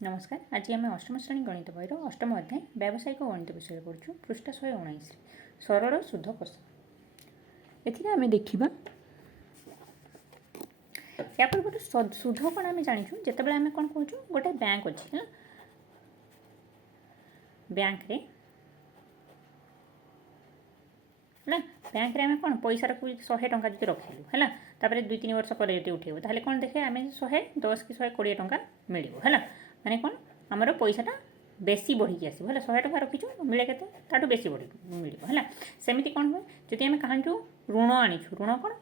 नमस्कार। आज आम अष्टम श्रेणी गणित बहीर अष्टम अध्याय व्यावसायिक गणित विषय पढ़ू पृष्ठ 119 सरल शुद्ध कोश। ये आम देखा या पर गोटे शुद्ध कौन आम जाचु जिते आम कौन कहूँ गोटे बैंक अच्छे है बैंक रे ना बैंक आम कौन पैसा रखू 100 टंका जो रखिलु है तापर 2-3 वर्ष पर उठेबू ताहले कौन देखे आम 110 कि 120 टंका मिल है माने कौन आमर पैसाटा बेसी बढ़ी आसो है 100 टंका रखीचु मिले के बेसी बढ़ी मिल है सेमती कौन हुए जदि आम कहाँ ऋण आनीचु ऋण कौन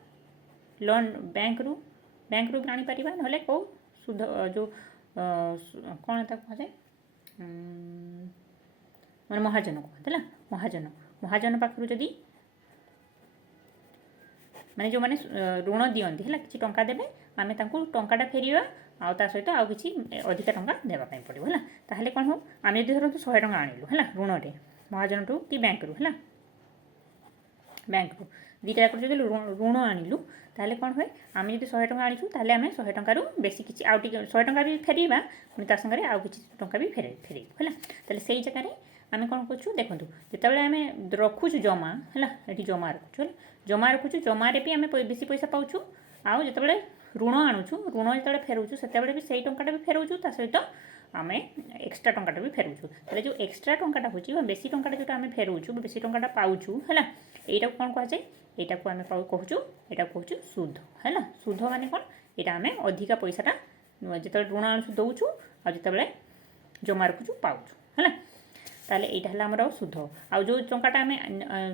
लोन बैंक रू भी आनीपर ना कौ शुद्ध जो कौन कहुए मैं महाजन कहते महाजन महाजन पाखु जदि माने जो मैंने ऋण दियंती है किसी टंका देवे आम टाटा फेरवा आउ सहित आउ कि अधिक टंका देवाई पड़ो है ताहले कौन हो आम यदि धरतु 100 टंका आणिलु है ऋण रे महाजन टू कि बैंक रू है बैंक रू दुईटा जो ऋण आणिलु ताहले कौन हुए आम यदि 100 टंका आनीचु ताहले आम 100 टंका बेसी किसी आउ 100 टंका भी फेरवा पुणी ता संगे आउ किसी टंका भी फेरबू है ताहले से जगह आम कौन करूँ देखूँ जिते आम रखुचु जमा है ये जमा रखुचु जमा रखुचु जमारे भी आम बेसी पैसा पाऊँ आउ जिते ऋण आणुचु ऋण जो फेरुचु से भी से टाटा भी फेरुचु ता सहित आम एक्सट्रा टाटा भी फेरुचु ताले जो एक्सट्रा टाटा हो बेसी टाटा जो आम फेरुचु बेसी टाटा पाऊँ है यहाँ कौन कहुए यहाँ को आम कहूँ यहाँ कहूँ सुध है सुध माने कौन यहाँ आम अधिका पैसाटा जिते ऋण आणुचु दौचु आ जिते जमा रखुचु पाऊँ है ताले यहाँ आमर सुध आ जो टाटा आम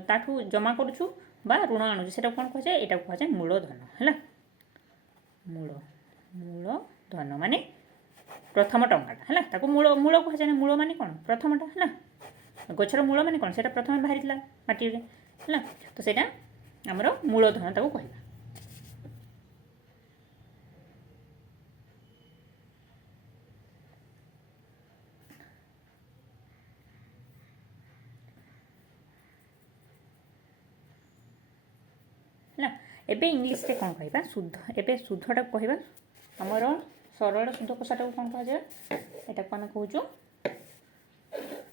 ताठू जमा करुचु बा ऋण आणुचु से कौन कहुए यहाँ कहुए मूलधन है मूल मूलधन माने प्रथम टंकाटा है मूल मूल कहुए मूल माने कौन प्रथमटा है गछर मूल माने कौन से प्रथम बाहरी माटी है तो सेटा आमर मूलधन ताको कहवा है एबे इंग्लिश रे कौन कहवा शुद्ध एबे शुद्धटा कहवा आमर सरल शुद्ध कोषाटा को कौन कह यहाँ को आम कहूँ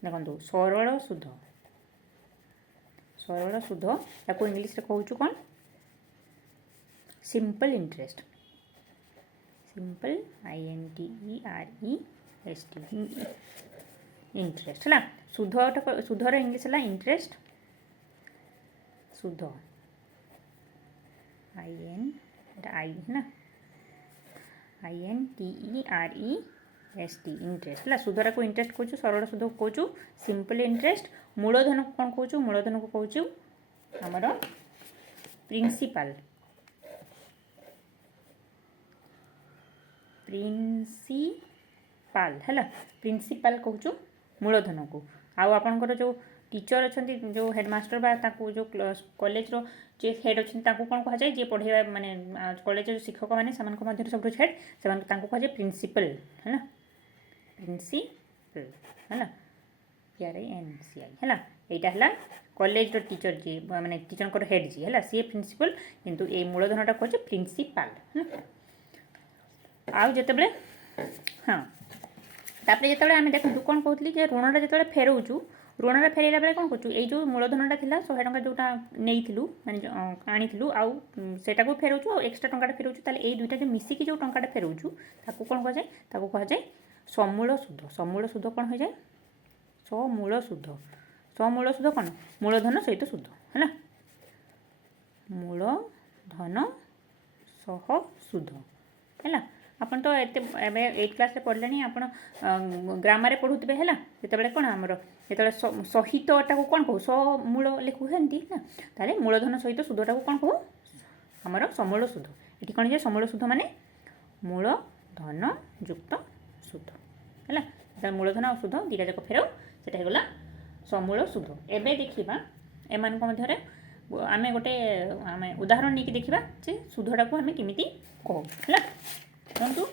देखो सरल शुद्ध या इंग्लिश रे कहूँ कौन simple interest simple INTEREST interest है शुद्धर इंग्लिश है इंटरेस्ट शुद्ध INTEREST इंटरेस्ट है शुद्धरा को इंटरेस्ट कहूँ सरल शुद्ध को कहूँ सिंपल इंटरेस्ट मूलधन को कौन कहूँ मूलधन को कहूँ आमर प्रिंसिपाल है प्रिंसिपाल कहूँ मूलधन को आउ आपणकर जो टीचर अच्छा जो हेडमास्टर बा जो कॉलेज रो जे हेड अच्छा कौन कहुए जी पढ़े माने कॉलेज शिक्षक मैंने सब हेड से कहुए प्रिंसिपल है प्रिंसिपल है PRINCI है यहाँ है कॉलेज रो टीचर जी माने टीचर को हेड जी है सी प्रिंसिपल किंतु ये मूलधनटा कहूँ प्रिंसिपाल है आउ जिते हाँ तापर जिते आम देखो कौन कहती ऋणटा जो फेरौचु ऋण फेरला बेले कौन करूँ जो मूलधनटा था 100 टंका जोटा नहीं माने आनीलु आउ सेटा को फेरौचु आ एक्सट्रा टंका फेरौचु ताले ए दुईटा जो मिसिकी जो टंकाटा फेरौचु ताको कौन कह जाए ताको कह जाए समूल शुद्ध कौन हो जाए समूल शुद्ध कौन मूलधन सहित शुद्ध है मूलधन सह शुद्ध है आपन तो एत 8 क्लास रे पढ़ले आप ग्रामर पढ़ुवे है जिते कौन आमर जो सहितटा को कौन कहू समूल लिखु है ना ताले मूलधन सहित शुद्धटा को कौन कहू आमर समूल शुद्ध ये कौन जे समूल शुद्ध माने मूलधन युक्त शुद्ध है मूलधन और शुद्ध दुईटा जाक फेर से होगा समूल शुद्ध एबे देखा एमान मध्य आम गोटे आम उदाहरण नहीं देखा जे शुद्धटा को आम केमी कहू है देखो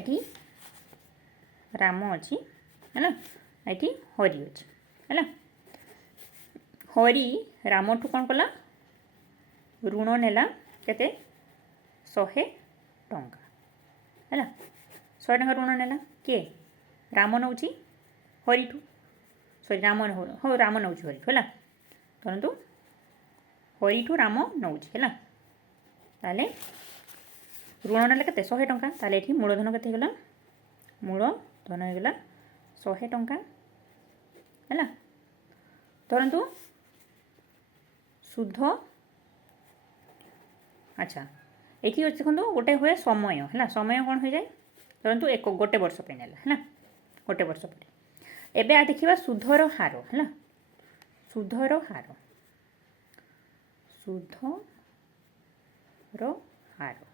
ये राम अच्छी है ये हरि अच्छी है हरि राम ठू कौन कला ऋण नेला केते 100 टंका है ଶହେ ଟଙ୍କା ଋଣ ନେଲା କିଏ ରାମ ନେଉଛି ହରିଠୁ ସରି ରାମ ହଉ ରାମ ନେଉଛି ହରିଠୁ ହେଲା ଧରନ୍ତୁ ହରିଠୁ ରାମ ନେଉଛି ହେଲା ତାହେଲେ ଋଣ ନେଲେ କେତେ 100 ଟଙ୍କା ତାହେଲେ ଏଠି ମୂଳଧନ କେତେ ହେଇଗଲା ମୂଳଧନ ହେଇଗଲା 100 ଟଙ୍କା ହେଲା ଧରନ୍ତୁ ସୁଧ ଆଚ୍ଛା ଏଠି ଦେଖନ୍ତୁ ଗୋଟେ ହୁଏ ସମୟ ହେଲା ସମୟ କ'ଣ ହୋଇଯାଏ ଧରନ୍ତୁ ଗୋଟେ ବର୍ଷ ପାଇଁ ନେଲା ହେଲା ଗୋଟେ ବର୍ଷ ପରେ ଏବେ ଦେଖିବା ସୁଧର ହାର ହେଲା ସୁଧର ହାର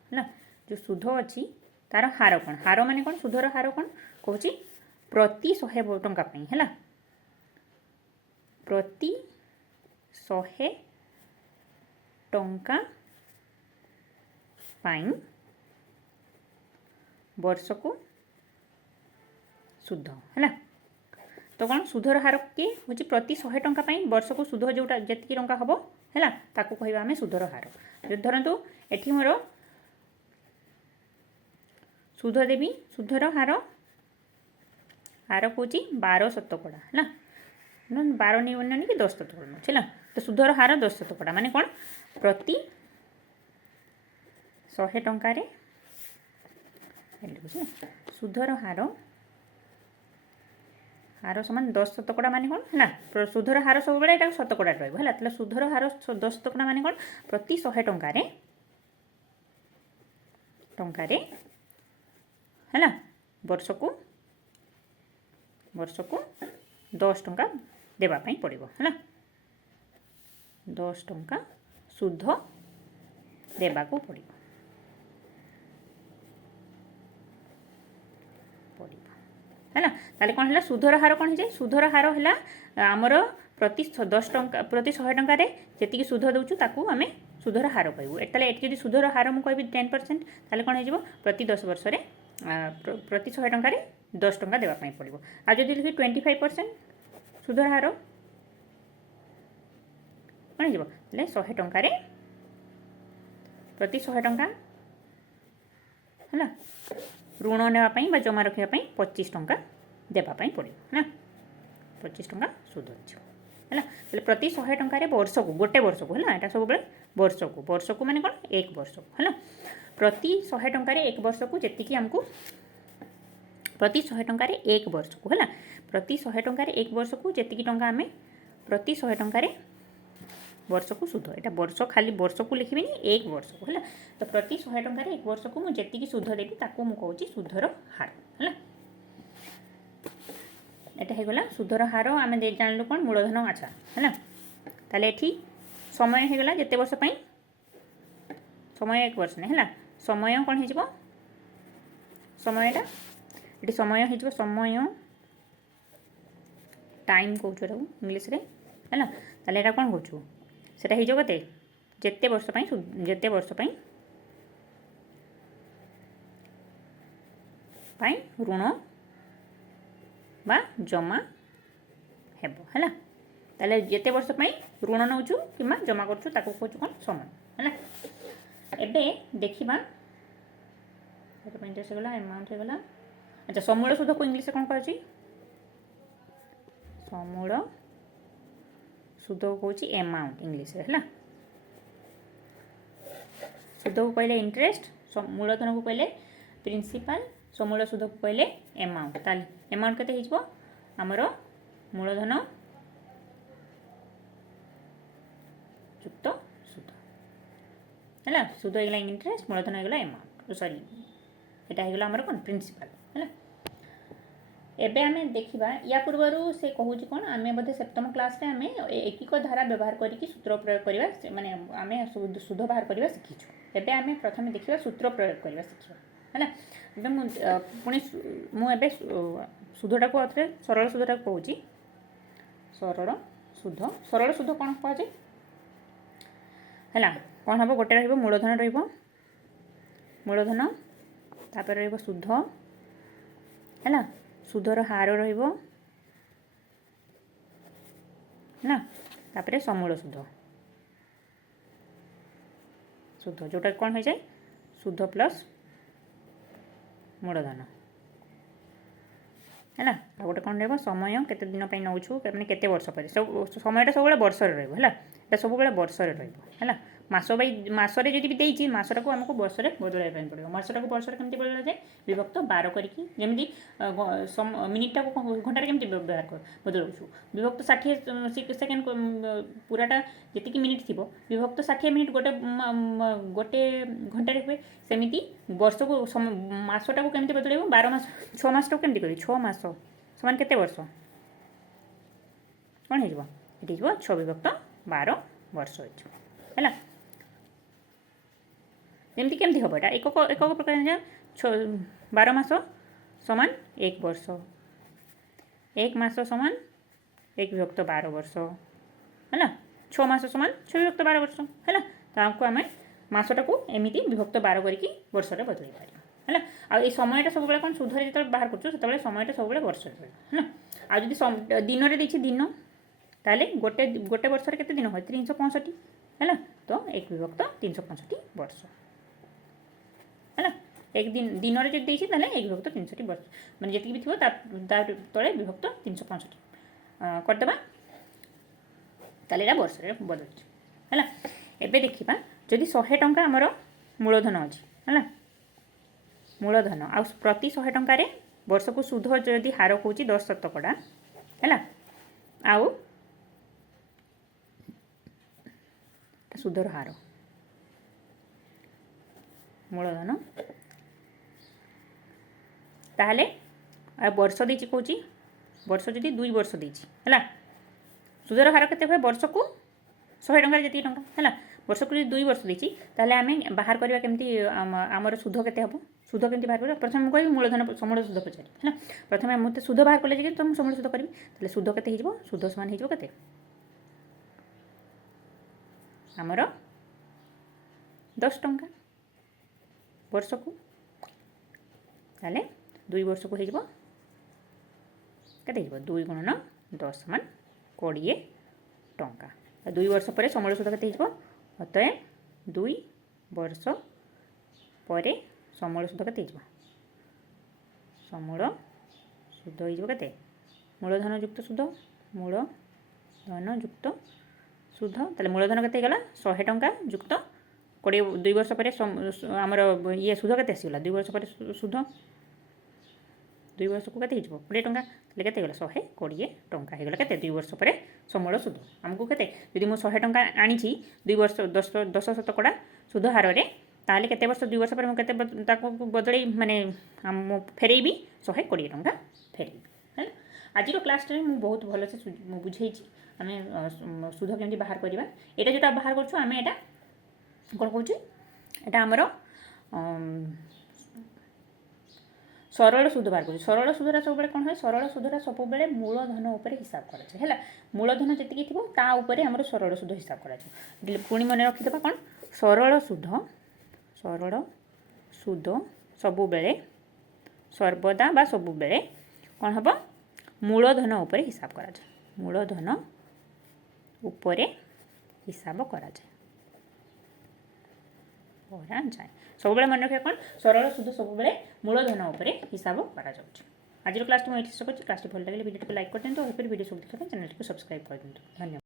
ହେଲା जो सुध अच्छी तार हार कौन हार माने कौन सुधर हार कौन कौच प्रति 100 टंका है प्रति 100 टंका वर्ष को सुध है तो कौन सुधर हार किए हूँ प्रति 100 टंका वर्ष को सुध जोटा जी टंका हम है ताकू कह आम सुधर हार धरतु एटी मोर सुध देवी सुधर हार हार कौच 12 शतकड़ा है 12 नहीं कि 10 शतकड़ा है तो सुधर हार 10 शतकड़ा माने कौन प्रति 100 टंकार सुधर हार हार समान 10 शतकड़ा माने कौन है सुधर हार सब बेले शतकड़ा रहा सुधर हार 10 शतकड़ा माने कौन प्रति 100 टंकार है वर्ष को 10 टंका देवाई पड़ो है 10 टंका सुध देवा को पड़ो है ताले कौन है सुधर हार कौन है सुधर हार है आमर प्रति 10 टंका प्रति 100 टंकार जी सुध दौचु ताकू आम सुधर हार कहूँ एट सुधर हार मुझे 10% ताले कौन हो प्रति 10 वर्ष प्रति 100 टंकार 10 टंका देवाई पड़ो आज जो लिखी 25% सुधर हार कौन हो 100 टंकार प्रति 100 टंका है ऋण नापी जमा रखापी 25 टंका देवाई पड़ो है 25 टंका सुध है प्रति 100 टंकार वर्ष को गोटे वर्ष को है यहाँ सब वर्ष को माने कौन एक वर्ष को है प्रति 100 टंकार एक वर्ष को जी आमको प्रति 100 टंकार एक वर्ष को है प्रति 100 टंकार एक वर्ष को जी टंका आम प्रति 100 टंकार वर्ष को सुध यहाँ वर्ष खाली वर्ष को लिखी एक वर्ष को है तो प्रति 100 टंकार एक वर्ष को मुझे सुध देवी ताकू मुझे सुधर हार है यहाँ होगला सुधर हार आम जानलु कौन मूलधन अच्छा है ताले ये समय होगला जिते वर्ष समय एक वर्ष नहीं है समय कौन हो समयटा ये समय हो समय टाइम कौच इंग्लीश रे है ताले यहाँ कौन कौचु सेटा हो कते जिते वर्ष ऋण बा जमा हेब है ताले जिते वर्ष ऋण नौचु कि जमा करूँ ताको कहूँ कौन समय है एबे देखिबा इंटरेस्ट होगा एमाउंट होगा अच्छा समूल सुध को इंग्लीश कौन कह समूल सुध को कौच एमाउंट इंग्लीश है सुध को कहले इंटरेस्ट मूलधन को कहले प्रिंसिपल समूल सुध को कहले एमाउंट ताले एमाउंट केते हिजबो हमर मूलधन युक्त सुध है सुध होगा इंटरेस्ट मूलधन होगा एमाउंट सॉरी यहाँ होगा आमर कौन प्रिंसिपल है एबे आमे देखिबा या पूर्वर से कहूँ कौन आमे बोधे सप्तम क्लास रे आमे एकिक धारा व्यवहार करके सूत्र प्रयोग करवा माने आमे सुध बाहर करवा शिखीछु एबे आमे प्रथम देखिबा सूत्र प्रयोग करवा शिखिबा है एबे पुणी मुझे सुधटा को अथरे सरल सुधटा कहूँ सरल सुध कौन कहुए है कौन हम गोटे रूलधन रूलधन तापर रुध है सुधर हार ना तापर समूल सुध सुध जोटा कौन हो जाए सुध प्लस मूलधन है गोटे कौन रहा समय केते दिन नौ मैंने केते वर्ष पर सब समयटा सब वर्ष है सब वर्ष है मास बै मसरे जब भी देती मसटा को आमको वर्ष बदल पड़ो मसटा को वर्ष केमती बदल जाए विभक्त 12 करके जमी मिनिटा को घंटे केमती व्यवहार कर बदलू विभक्त 60 सेकेंड पूराटा जी मिनिट थी विभक्त 60 मिनिट गोटे गोटे घंटे हुए सेमती वर्ष को मसटा को केमती बदल 12 मास 6 मासटा केमती कर 6 मास समान केते वर्ष कौन हो 6 विभक्त 12 वर्ष है जमती केमती हम यहाँ एक प्रकार 12 मास समान 1 वर्ष 1 मास समान 1 विभक्त 12 वर्ष है 6 मास समान 6 विभक्त 12 वर्ष है तो आम मसटा को एमती विभक्त 12 करके वर्ष बदल पार है आ समयटा सब कौन सुधर जो बाहर कर समयटा सब वर्ष है आदि दिन में देखिए दिन ताले गोटे गोटे वर्ष के दिन हो 365 है तो 1 विभक्त 365 वर्ष है एक दिन दिन में जब देखिए 1 विभक्त 365 वर्ष मैंने जी भी थी तले विभक्त 365 करदे ताले वर्ष बदल है एबे देखा जदि 100 टंका आमर मूलधन अच्छी है मूलधन आ प्रति 100 टंकार वर्ष को सुध जदि हार कौच 10% है आउ सुधर हार मूलधन ताहले वर्ष देची कौच वर्ष जदि 2 वर्ष देची है सुधर हार केते हुए वर्ष को 100 टंका जी टंका है वर्ष को 2 वर्ष देची ताहले आमे बाहर करबा केमती आमर सुध केते हबो सुध केमती बाहर करबा प्रथम कहि मूलधन समूल सुध पचारि है प्रथम मते सुध बाहर कले जे तुम समूल सुध करबी ताहले सुध केते हिजबो सुध समान हिजबो केते आमर 10 टंका वर्ष को ताले 2 वर्ष को हिजबो केते हिजबो 2 गुणन 10 समान 20 टंका 2 वर्ष पर समूल सुध केते हिजबो अतएव 2 वर्ष पर समूल सुध केते हिजबो समूल सुध हिजबो केते मूलधन युक्त सुध मूलधन युक्त सुध ताले मूलधन केते गला 100 टंका युक्त 2 वर्ष पर आमर ये सुध केते आसीगला 2 वर्ष पर सुध 2 वर्ष को केते हिजबो 20 टंका ताले केते गला 120 टंका हे गला केते 2 वर्ष पर समूल सुध हमको केते यदि मो 100 टंका आनी 2 वर्ष 10% सुध हार रे ताले केते वर्ष 2 वर्ष पर मो केते ताको बदले माने फेरेबी 120 टंका फेरेबी है आज क्लास रे मु बहुत भल से बुझे आम सुध केमती बाहर करवा यहाँ जोटा बाहर कर आम यहाँ कौन कौच यहाँ आमर सरल सुध बाहर कर सरल सुधरा सब कौन है सरल सुधरा सब मूलधन उपर हिसाब कराए मूलधन जी थी ताऊपर आम सरल सुध हिसाब कर पुणी मन रखीद कौन सरल सुध सबु बेले सर्वदा बा सबु बेले कौन हम मूलधन उपर हिसाब कराए मूलधन उपरे हिसाब कराए सब मन रखा कौन सरल सुध सब मूलधन उपर हिसाब कर आज क्लास मुझे क्लास भल लगे वीडियो को लाइक कर दिखाँ और वीडियो सब देखा चैनल को सब्सक्राइब कर दिखाँ धन्यवाद।